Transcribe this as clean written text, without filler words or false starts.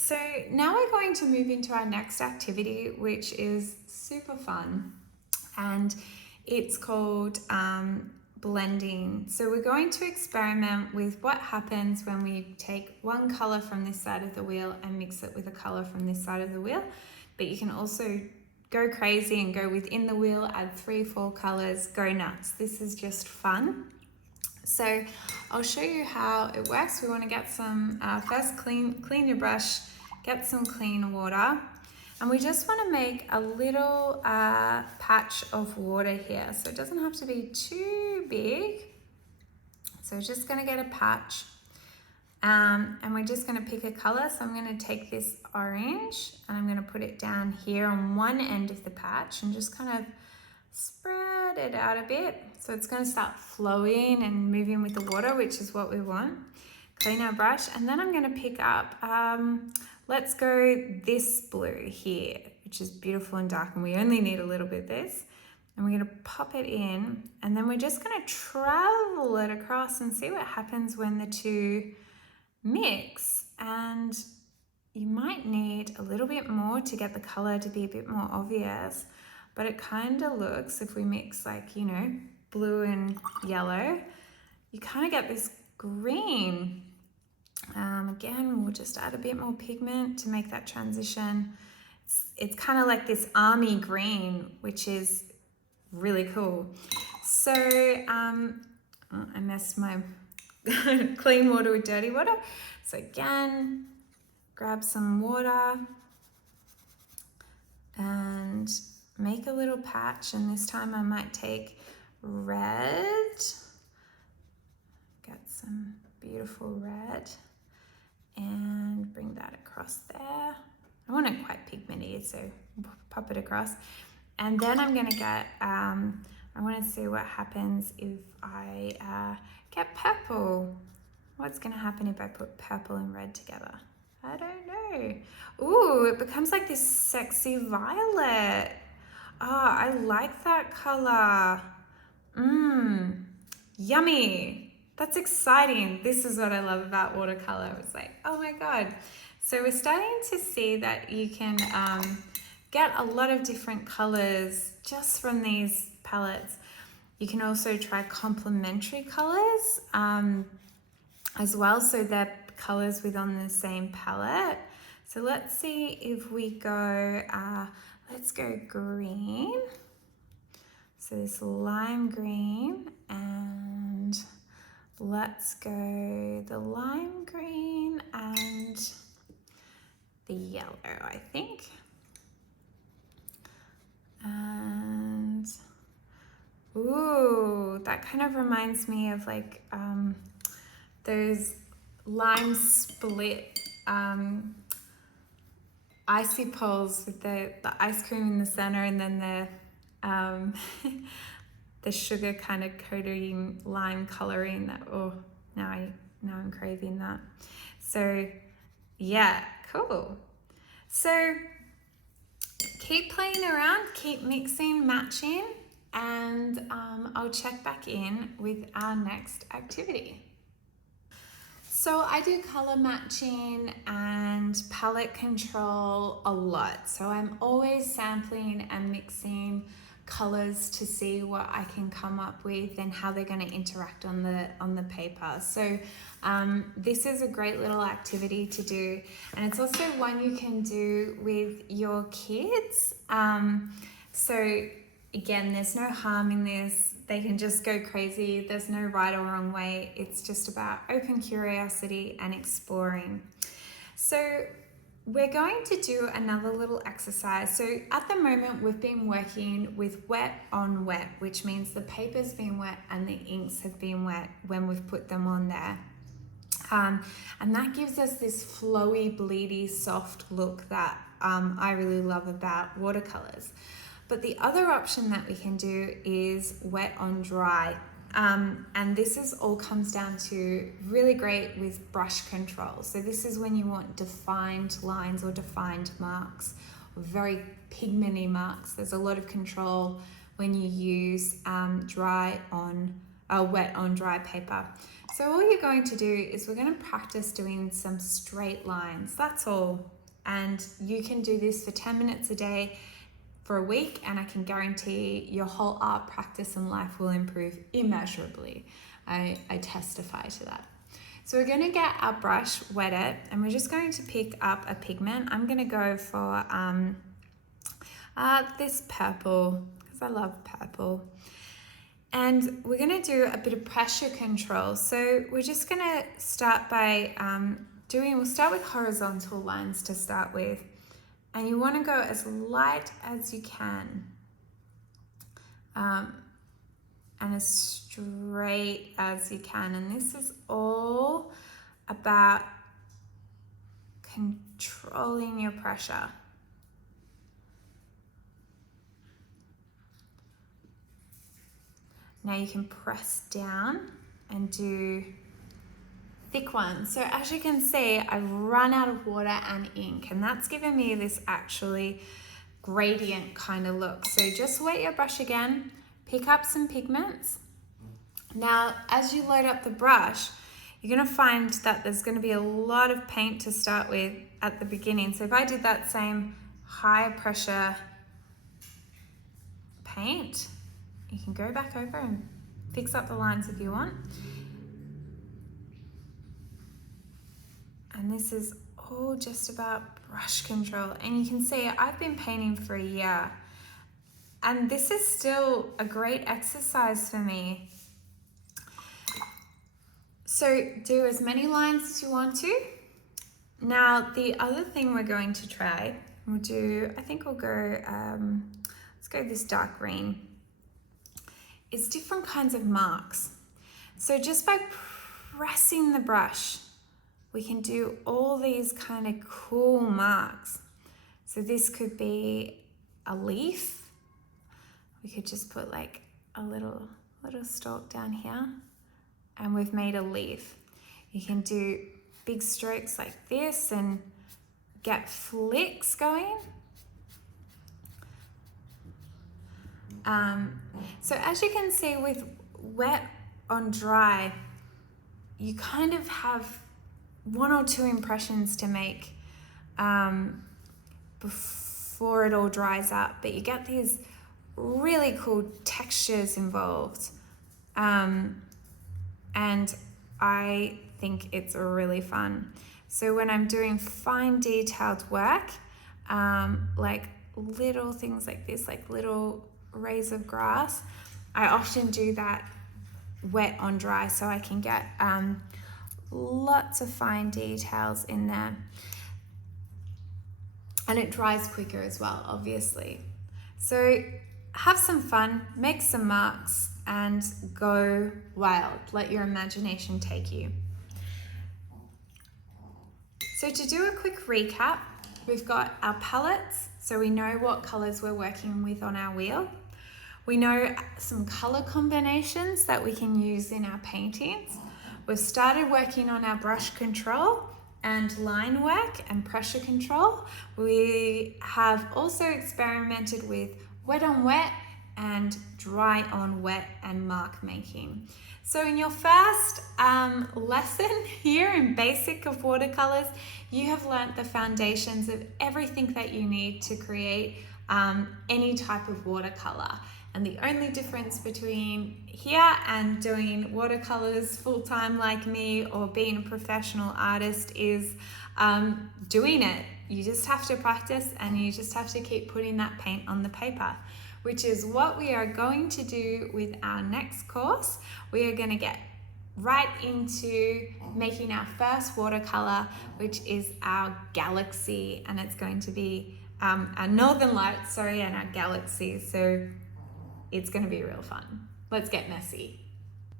So now we're going to move into our next activity, which is super fun, and it's called blending. So we're going to experiment with what happens when we take one color from this side of the wheel and mix it with a color from this side of the wheel. But you can also go crazy and go within the wheel, add 3-4 colors, go nuts. This is just fun. So I'll show you how it works. We want to get some, first clean your brush, get some clean water. And we just want to make a little patch of water here. So it doesn't have to be too big. So we're just going to get a patch. And we're just going to pick a color. So I'm going to take this orange and I'm going to put it down here on one end of the patch and just kind of spread it out a bit. So it's going to start flowing and moving with the water, which is what we want. Clean our brush, and then I'm going to pick up, let's go this blue here, which is beautiful and dark, and we only need a little bit of this. And we're going to pop it in, and then we're just going to travel it across and see what happens when the two mix. And you might need a little bit more to get the color to be a bit more obvious. But it kind of looks, if we mix like, you know, blue and yellow, you kind of get this green. Again, we'll just add a bit more pigment to make that transition. It's kind of like this army green, which is really cool. So I messed my clean water with dirty water. So again, grab some water and make a little patch, and this time I might take red, get some beautiful red, and bring that across there. I want it quite pigmenty, so pop it across. And then I'm gonna get, I wanna see what happens if I get purple. What's gonna happen if I put purple and red together? I don't know. Ooh, it becomes like this sexy violet. Oh, I like that color. Yummy. That's exciting. This is what I love about watercolor. It's like, oh my God. So we're starting to see that you can get a lot of different colors just from these palettes. You can also try complementary colors as well. So they're colors within the same palette. So let's see if we go, let's go green. So this lime green, and let's go the lime green and the yellow, I think. And ooh, that kind of reminds me of like those lime split icy poles with the ice cream in the center, and then the the sugar kind of coating lime coloring. That, oh, now I'm craving that. So yeah, cool. So keep playing around, keep mixing, matching, and I'll check back in with our next activity. So I do color matching and palette control a lot. So I'm always sampling and mixing colors to see what I can come up with and how they're going to interact on the paper. So this is a great little activity to do, and it's also one you can do with your kids. So again, there's no harm in this. They can just go crazy. There's no right or wrong way. It's just about open curiosity and exploring. So we're going to do another little exercise. So at the moment, we've been working with wet on wet, which means the paper's been wet and the inks have been wet when we've put them on there. And that gives us this flowy, bleedy, soft look that I really love about watercolors. But the other option that we can do is wet on dry. And this is all comes down to really great with brush control. So this is when you want defined lines or defined marks, or very pigmenty marks. There's a lot of control when you use dry on wet on dry paper. So all you're going to do is we're going to practice doing some straight lines. That's all. And you can do this for 10 minutes a day for a week, and I can guarantee your whole art practice and life will improve immeasurably. I testify to that. So we're going to get our brush, wet it, and we're just going to pick up a pigment. I'm going to go for this purple, because I love purple. And we're going to do a bit of pressure control. So we're just going to start by we'll start with horizontal lines to start with. And you want to go as light as you can. And as straight as you can. And this is all about controlling your pressure. Now you can press down and do thick ones. So as you can see, I've run out of water and ink, and that's given me this actually gradient kind of look. So just wet your brush again, pick up some pigments. Now, as you load up the brush, you're gonna find that there's gonna be a lot of paint to start with at the beginning. So if I did that same high pressure paint, you can go back over and fix up the lines if you want. And this is all just about brush control. And you can see I've been painting for a year, and this is still a great exercise for me. So do as many lines as you want to. Now, the other thing we're going to try, I think we'll go, let's go this dark green. It's different kinds of marks. So just by pressing the brush, we can do all these kind of cool marks. So this could be a leaf. We could just put like a little stalk down here, and we've made a leaf. You can do big strokes like this and get flicks going. So as you can see, with wet on dry, you kind of have one or two impressions to make before it all dries up, but you get these really cool textures involved. And I think it's really fun. So when I'm doing fine detailed work, like little things like this, like little rays of grass, I often do that wet on dry so I can get lots of fine details in there. And it dries quicker as well, obviously. So have some fun, make some marks, and go wild. Let your imagination take you. So to do a quick recap, we've got our palettes, so we know what colors we're working with on our wheel. We know some color combinations that we can use in our paintings. We've started working on our brush control and line work and pressure control. We have also experimented with wet on wet and dry on wet and mark making. So in your first lesson here in Basic of Watercolors, you have learnt the foundations of everything that you need to create any type of watercolor. And the only difference between here and doing watercolors full-time like me, or being a professional artist, is doing it. You just have to practice, and you just have to keep putting that paint on the paper, which is what we are going to do with our next course. We are going to get right into making our first watercolor, which is our galaxy, and it's going to be our northern lights, and our galaxy. So it's going to be real fun. Let's get messy.